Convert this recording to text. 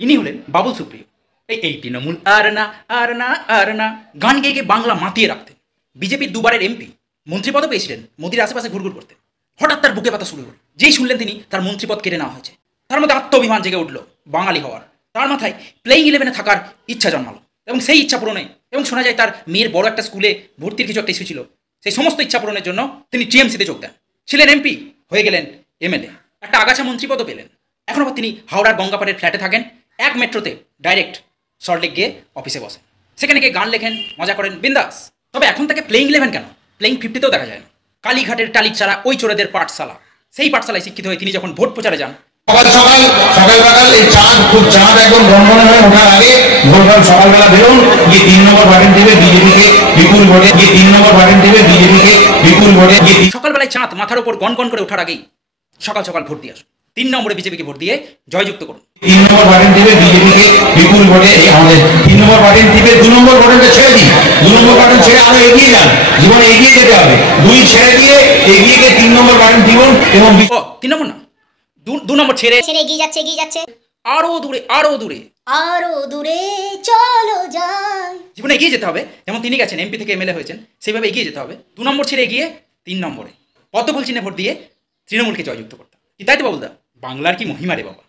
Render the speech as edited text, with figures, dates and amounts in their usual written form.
ইনি হলেন বাবুল সুপ্রিয়। এই তৃণমূল আর না আর না আর না গান গেয়ে গিয়ে বাংলা মাতিয়ে রাখতেন। বিজেপির দুবারের এমপি, মন্ত্রীপদও পেয়েছিলেন মোদির আশেপাশে ঘুরঘুর করতে। হঠাৎ তার বুকে পাতা শুরু হল, যেই শুনলেন তিনি তার মন্ত্রীপদ কেড়ে নেওয়া হয়েছে। তার মধ্যে আত্মঅভিমান জেগে উঠল বাঙালি হওয়ার। তার মাথায় প্লেইং ইলেভেনে থাকার ইচ্ছা জন্মালো এবং সেই ইচ্ছা পূরণে, এবং শোনা যায় তার মেয়ের বড় একটা স্কুলে ভর্তির কিছু একটা ইস্যু ছিল, সেই সমস্ত ইচ্ছা পূরণের জন্য তিনি টিএমসিতে যোগ দেন। ছিলেন এমপি, হয়ে গেলেন এমএলএ, একটা আগাছা মন্ত্রীপদও পেলেন। এখন আবার তিনি হাওড়ার গঙ্গাপাড়ের ফ্ল্যাটে থাকেন, এক মেট্রোতে ডাইরেক্ট সল্টলেক গিয়ে অফিসে বসেন। সেখানে গিয়ে গান লেখেন, মজা করেন, বিন্দাস। তবে এখন তাকে প্লেইং ইলেভেন কেন, প্লেইং 50তেও দেখা যায় না। কালীঘাটের টালির চালা ওই চোরেদের পাঠশালা, সেই পাঠশালায় শিক্ষিত হয়ে তিনি যখন ভোট প্রচারে যান, সকালবেলা এই চাঁদ একদম রমরমে হয়ে ওঠার আগে ভোরবেলা সকালবেলা বেরোন, গিয়ে 3 নম্বর বাটন টিপে বিজেপিকে বিপুল ভোটে, গিয়ে 3 নম্বর বাটন টিপে বিজেপিকে বিপুল ভোটে। সকালবেলায় চাঁদ মাথার উপর গন গন করে ওঠার আগেই সকাল সকাল ভোট দিয়ে আসুন। 3 নম্বরে বিজেপিকে ভোট দিয়ে জয়যুক্ত করুন। 3 নম্বর বাটন টিপে বিজেপিকে বিপুল ভোটে। আমাদের 3 নম্বর বাটন টিপে 2 নম্বর বাটনটা ছেড়ে দিন, 2 নম্বর বাটন ছেড়ে আরো এগিয়ে যান, জীবনে এগিয়ে যেতে হবে। 2 ছেড়ে দিয়ে এগিয়ে গিয়ে 3 নম্বর বাটন টিপুন এবং 3 নম্বর না, 2 নম্বর ছেড়ে এগিয়ে যাচ্ছে আরো দূরে আরো দূরে আরো দূরে চলো যাই। জীবনে এগিয়ে যেতে হবে। যেমন তিনি গেছেন, এমপি থেকে এমএলএ হয়েছেন, সেইভাবে এগিয়ে যেতে হবে। 2 নম্বর ছেড়ে এগিয়ে 3 নম্বরে পদ্মফুল চিহ্নে ভোট দিয়ে তৃণমূলকে জয়যুক্ত করতে। কি তাই তো বাবুদা? বাংলার কি মহিমা রে বাবা।